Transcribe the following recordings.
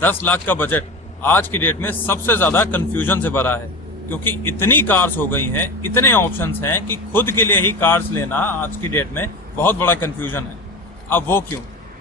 10 लाख का बजट आज की डेट में सबसे ज्यादा कंफ्यूजन से भरा है, क्योंकि इतनी कार्स हो गई हैं, इतने ऑप्शंस हैं कि खुद के लिए ही कार्स लेना आज की डेट में बहुत बड़ा कंफ्यूजन है। अब वो क्यों?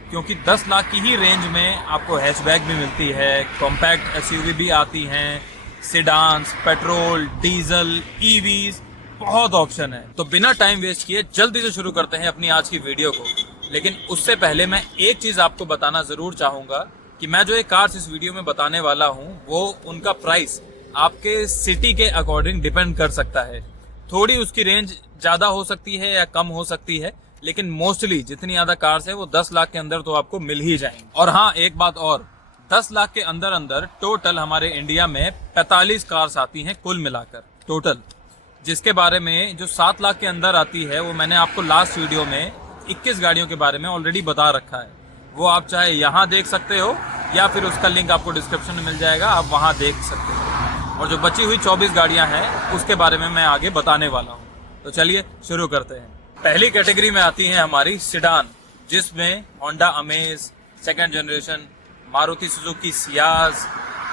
क्योंकि 10 लाख की ही रेंज में आपको हैचबैक भी मिलती है, कॉम्पैक्ट एसयूवी भी आती हैं, सेडान्स, पेट्रोल, डीजल, ईवीज, बहुत ऑप्शन है। तो बिना टाइम वेस्ट किए जल्दी से शुरू करते हैं अपनी आज की वीडियो को। लेकिन उससे पहले मैं एक चीज आपको बताना जरूर चाहूंगा कि मैं जो ये कार्स इस वीडियो में बताने वाला हूँ वो उनका प्राइस आपके सिटी के अकॉर्डिंग डिपेंड कर सकता है। थोड़ी उसकी रेंज ज्यादा हो सकती है या कम हो सकती है, लेकिन मोस्टली जितनी ज्यादा कार्स है वो 10 लाख के अंदर तो आपको मिल ही जाएंगी। और हाँ, एक बात और, 10 लाख के अंदर अंदर टोटल हमारे इंडिया में 45 कार्स आती हैं कुल मिलाकर टोटल, जिसके बारे में जो 7 लाख के अंदर आती है वो मैंने आपको लास्ट वीडियो में 21 गाड़ियों के बारे में ऑलरेडी बता रखा है। वो आप चाहे यहाँ देख सकते हो या फिर उसका लिंक आपको डिस्क्रिप्शन में मिल जाएगा, आप वहाँ देख सकते हो। और जो बची हुई 24 गाड़ियाँ हैं उसके बारे में मैं आगे बताने वाला हूँ। तो चलिए शुरू करते हैं। पहली कैटेगरी में आती है हमारी सेडान, जिसमें Honda amaze second generation, Maruti Suzuki Ciaz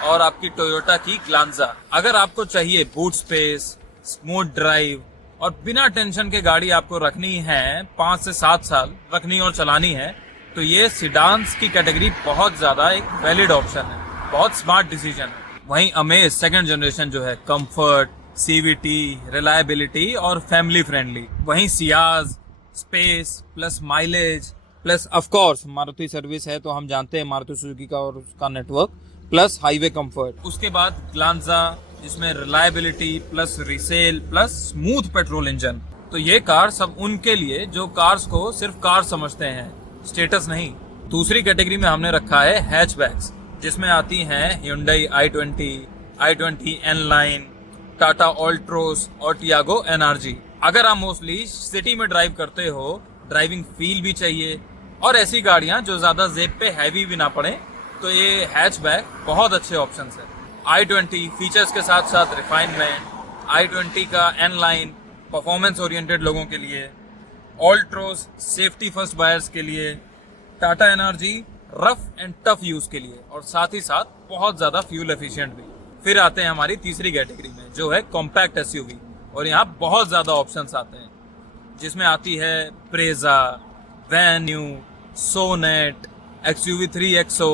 और आपकी टोयोटा की ग्लांजा। अगर आपको चाहिए बूट स्पेस, स्मूथ ड्राइव और बिना टेंशन के गाड़ी आपको रखनी है, 5 से 7 साल रखनी और चलानी है, तो ये सेडान्स की कैटेगरी बहुत ज्यादा एक वैलिड ऑप्शन है, बहुत स्मार्ट डिसीजन है। वहीं अमेज सेकंड जनरेशन जो है कंफर्ट, सीवीटी, रिलायबिलिटी और फैमिली फ्रेंडली। वहीं Ciaz space plus mileage plus of course Maruti service है तो हम जानते हैं मारुति सुजुकी का और उसका नेटवर्क, प्लस हाईवे कंफर्ट। उसके बाद ग्लांजा जिसमें reliability plus resale plus smooth petrol engine. तो ये कार सब उनके लिए जो कार्स को सिर्फ कार समझते हैं, स्टेटस नहीं। दूसरी कैटेगरी में हमने रखा है हैचबैक्स, जिसमें आती हैं Hyundai i20 N-Line, Tata Altroz और टियागो NRG। अगर आप मोस्टली सिटी में ड्राइव करते हो, ड्राइविंग फील भी चाहिए और ऐसी गाड़ियां जो ज्यादा जेब पे हैवी भी ना पड़े, तो ये हैचबैक बहुत अच्छे ऑप्शंस है। i20 फीचर्स के साथ साथ रिफाइनमेंट, i20 का N-Line परफॉर्मेंस ओरिएंटेड लोगों के लिए, ऑल्ट्रोस सेफ्टी फर्स्ट बायर्स के लिए, Tata NRG rough and tough use के लिए और साथ ही साथ बहुत ज्यादा फ्यूल एफिशिएंट भी। फिर आते हैं हमारी तीसरी कैटेगरी में जो है कॉम्पैक्ट एसयूवी, और यहाँ बहुत ज्यादा ऑप्शंस आते हैं, जिसमें आती है Brezza, Venue, Sonet, XUV 3XO,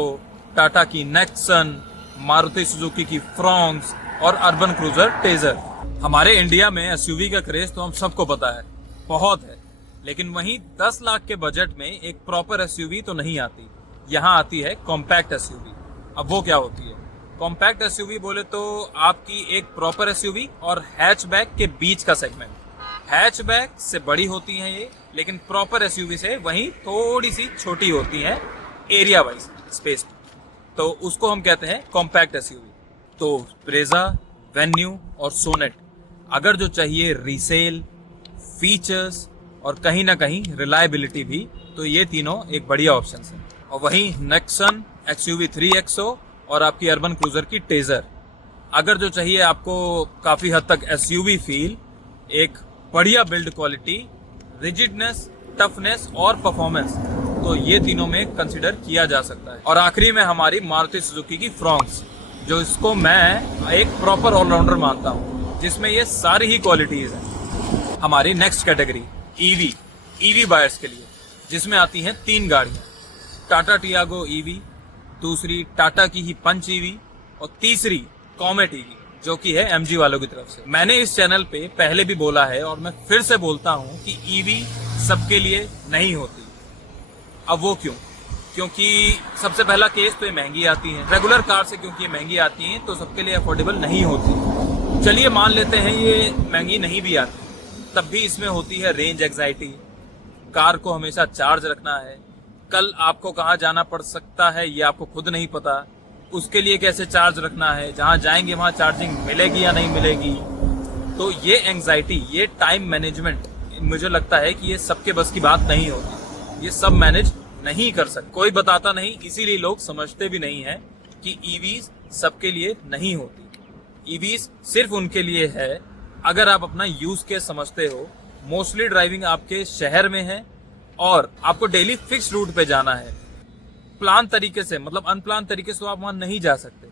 Tata की नेक्सन, मारुति सुजुकी की फ्रॉन्क्स और अर्बन क्रूजर टेजर। हमारे इंडिया में एसयूवी का क्रेज तो हम सबको पता है, बहुत है, लेकिन वहीं 10 लाख के बजट में एक प्रॉपर एसयूवी तो नहीं आती। यहाँ आती है कॉम्पैक्ट एसयूवी। अब वो क्या होती है? कॉम्पैक्ट एसयूवी बोले तो आपकी एक प्रॉपर एसयूवी और हैचबैक के बीच का सेगमेंट। हैचबैक से बड़ी होती हैं ये, लेकिन प्रॉपर एसयूवी से वहीं थोड़ी सी छोटी होती हैं एरिया वाइज स्पेस, तो उसको हम कहते हैं कॉम्पैक्ट एसयूवी। तो ब्रेजा, वेन्यू और सोनेट अगर जो चाहिए रीसेल, फीचर्स और कहीं ना कहीं रिलायबिलिटी भी, तो ये तीनों एक बढ़िया ऑप्शन है। और वहीं नेक्सन, XUV 3XO और आपकी अर्बन क्रूजर की टेजर अगर जो चाहिए आपको काफी हद तक एसयूवी फील, एक बढ़िया बिल्ड क्वालिटी, रिजिडनेस, टफनेस और परफॉर्मेंस, तो ये तीनों में कंसिडर किया जा सकता है। और आखिरी में हमारी मारुति सुजुकी की फ्रॉन्क्स, जो इसको मैं एक प्रॉपर ऑलराउंडर मानता हूँ, जिसमें ये सारी ही क्वालिटीज हैं। हमारी नेक्स्ट कैटेगरी ईवी बायर्स के लिए, जिसमें आती हैं 3 गाड़ियां, टाटा टियागो ईवी, दूसरी टाटा की ही पंच ईवी और तीसरी कॉमेट ईवी, जो कि है MG वालों की तरफ से। मैंने इस चैनल पे पहले भी बोला है और मैं फिर से बोलता हूँ कि ईवी सबके लिए नहीं होती। अब वो क्यों? क्योंकि सबसे पहला केस तो ये महंगी आती है, रेगुलर कार से क्योंकि ये महंगी आती हैं तो सबके लिए अफोर्डेबल नहीं होती। चलिए मान लेते हैं ये महंगी नहीं भी आती, तब भी इसमें होती है रेंज एंग्जाइटी। कार को हमेशा चार्ज रखना है, कल आपको कहाँ जाना पड़ सकता है ये आपको खुद नहीं पता, उसके लिए कैसे चार्ज रखना है, जहाँ जाएंगे वहाँ चार्जिंग मिलेगी या नहीं मिलेगी। तो ये एंग्जाइटी, ये टाइम मैनेजमेंट, मुझे लगता है कि ये सबके बस की बात नहीं होती, ये सब मैनेज नहीं कर सकते, कोई बताता नहीं, इसीलिए लोग समझते भी नहीं है कि ईवीज सबके लिए नहीं होती। ईवीज सिर्फ उनके लिए है अगर आप अपना यूज केस समझते हो, मोस्टली ड्राइविंग आपके शहर में है और आपको डेली फिक्स रूट पे जाना है, प्लान तरीके से, मतलब अनप्लान तरीके से तो आप वहां नहीं जा सकते।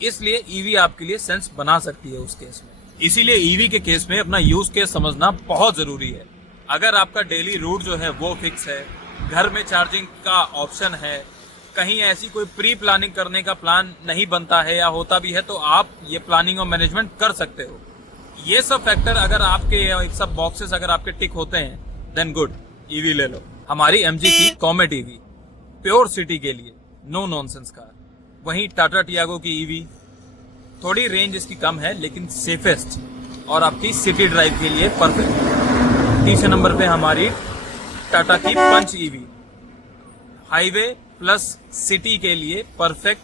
इसलिए ईवी आपके लिए सेंस बना सकती है उस केस में। इसीलिए ईवी के केस में अपना यूज केस समझना बहुत जरूरी है। अगर आपका डेली रूट जो है वो फिक्स है, घर में चार्जिंग का ऑप्शन है, कहीं ऐसी कोई प्री प्लानिंग करने का प्लान नहीं बनता है या होता भी है, तो आप ये प्लानिंग और मैनेजमेंट कर सकते हो। ये सब फैक्टर अगर आपके, सब बॉक्सेस अगर आपके टिक होते हैं, देन गुड, ईवी ले लो। हमारी एमजी की कॉमेट ईवी प्योर सिटी के लिए नो नॉनसेंस कार। वहीं टाटा टियागो की ईवी थोड़ी रेंज इसकी कम है लेकिन सेफेस्ट और आपकी सिटी ड्राइव के लिए परफेक्ट। तीसरे नंबर पे हमारी टाटा की Punch EV highway plus city के लिए परफेक्ट,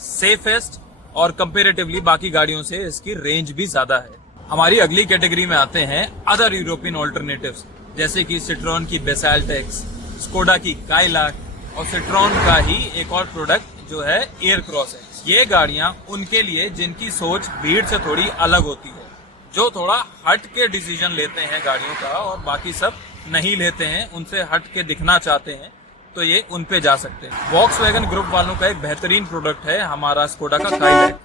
सेफेस्ट और कंपेरेटिवली बाकी गाड़ियों से इसकी रेंज भी ज्यादा है। हमारी अगली कैटेगरी में आते हैं अदर यूरोपियन ऑल्टरनेटिव्स, जैसे कि सिट्रॉन की बेसाल्ट एक्स, स्कोडा की काइलाक और सिट्रॉन का ही एक और प्रोडक्ट जो है एयर क्रॉस एक्स। ये गाड़ियां उनके लिए जिनकी सोच भीड़ से थोड़ी अलग होती है, जो थोड़ा हट के डिसीजन लेते हैं गाड़ियों का और बाकी सब नहीं लेते हैं, उनसे हट के दिखना चाहते हैं, तो ये उन पे जा सकते हैं। वॉक्सवैगन ग्रुप वालों का एक बेहतरीन प्रोडक्ट है हमारा स्कोडा का काइलैक।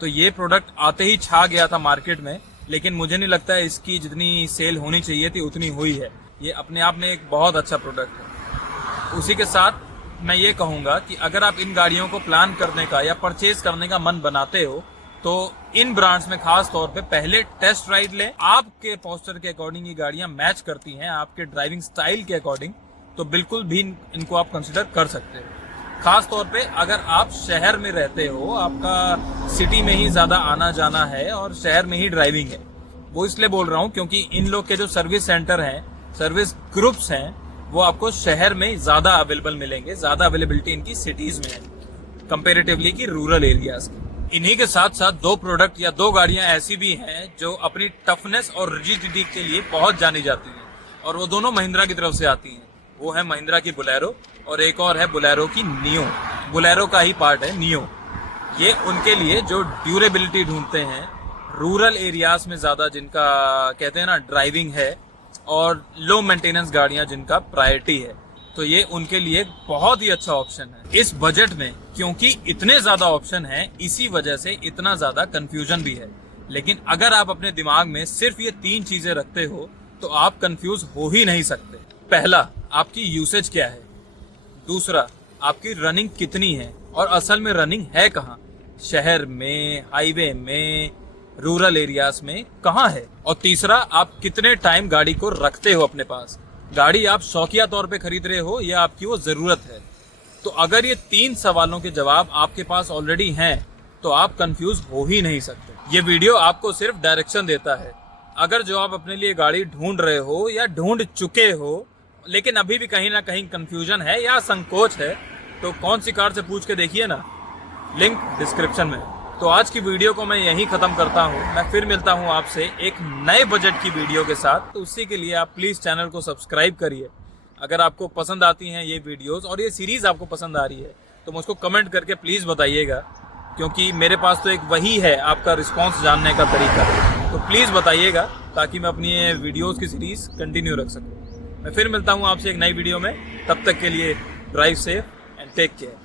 तो ये प्रोडक्ट आते ही छा गया था मार्केट में, लेकिन मुझे नहीं लगता है इसकी जितनी सेल होनी चाहिए थी उतनी हुई है। ये अपने आप में एक बहुत अच्छा प्रोडक्ट है। उसी के साथ मैं ये कहूंगा कि अगर आप इन गाड़ियों को प्लान करने का या परचेज करने का मन बनाते हो, तो इन ब्रांड्स में खास तौर पे पहले टेस्ट राइड लें। आपके पोस्टर के अकॉर्डिंग ये गाड़ियां मैच करती हैं, आपके ड्राइविंग स्टाइल के अकॉर्डिंग, तो बिल्कुल भी इनको आप कंसिडर कर सकते हो। खास तौर पे अगर आप शहर में रहते हो, आपका सिटी में ही ज्यादा आना जाना है और शहर में ही ड्राइविंग है। वो इसलिए बोल रहा हूँ क्योंकि इन लोग के जो सर्विस सेंटर हैं, सर्विस ग्रुप्स हैं, वो आपको शहर में ज्यादा अवेलेबल मिलेंगे, ज्यादा अवेलेबिलिटी इनकी सिटीज में है कंपेरेटिवली की रूरल एरियाज की। इन्हीं के साथ साथ दो प्रोडक्ट या दो गाड़ियां ऐसी भी हैं जो अपनी टफनेस और रिजिडिटी के लिए बहुत जानी जाती हैं, और वो दोनों महिंद्रा की तरफ से आती हैं। वो है महिंद्रा की बोलेरो और एक और है बोलेरो की नियो। बोलेरो का ही पार्ट है नियो। ये उनके लिए जो ड्यूरेबिलिटी ढूंढते हैं, रूरल एरियाज में ज्यादा जिनका कहते हैं ना ड्राइविंग है, और लो मेंटेनेंस गाड़ियां जिनका प्रायोरिटी है, तो ये उनके लिए बहुत ही अच्छा ऑप्शन है इस बजट में। क्योंकि इतने ज्यादा ऑप्शन हैं, इसी वजह से इतना ज्यादा कंफ्यूजन भी है। लेकिन अगर आप अपने दिमाग में सिर्फ ये 3 चीजें रखते हो तो आप कंफ्यूज हो ही नहीं सकते। पहला, आपकी यूसेज क्या है। दूसरा, आपकी रनिंग कितनी है और असल में रनिंग है कहाँ, शहर में, हाईवे में, रूरल एरियाज में कहाँ है। और तीसरा, आप कितने टाइम गाड़ी को रखते हो अपने पास। गाड़ी आप शौकिया तौर पे खरीद रहे हो या आपकी वो जरूरत है। तो अगर ये 3 सवालों के जवाब आपके पास ऑलरेडी हैं, तो आप कंफ्यूज हो ही नहीं सकते। ये वीडियो आपको सिर्फ डायरेक्शन देता है। अगर जो आप अपने लिए गाड़ी ढूंढ रहे हो या ढूंढ चुके हो, लेकिन अभी भी कहीं ना कहीं कंफ्यूजन है या संकोच है, तो कौन सी कार से पूछ के देखिए ना, लिंक डिस्क्रिप्शन में। तो आज की वीडियो को मैं यहीं खत्म करता हूँ। मैं फिर मिलता हूँ आपसे एक नए बजट की वीडियो के साथ। तो उसी के लिए आप प्लीज चैनल को सब्सक्राइब करिए। अगर आपको पसंद आती हैं ये वीडियोस और ये सीरीज आपको पसंद आ रही है, तो मुझको कमेंट करके प्लीज बताइएगा, क्योंकि मेरे पास तो एक वही है आपका रिस्पॉन्स जानने का तरीका। तो प्लीज बताइएगा ताकि मैं अपनी ये वीडियोस की सीरीज कंटिन्यू रख सकूँ। मैं फिर मिलता हूँ आपसे एक नई वीडियो में। तब तक के लिए drive safe and take care.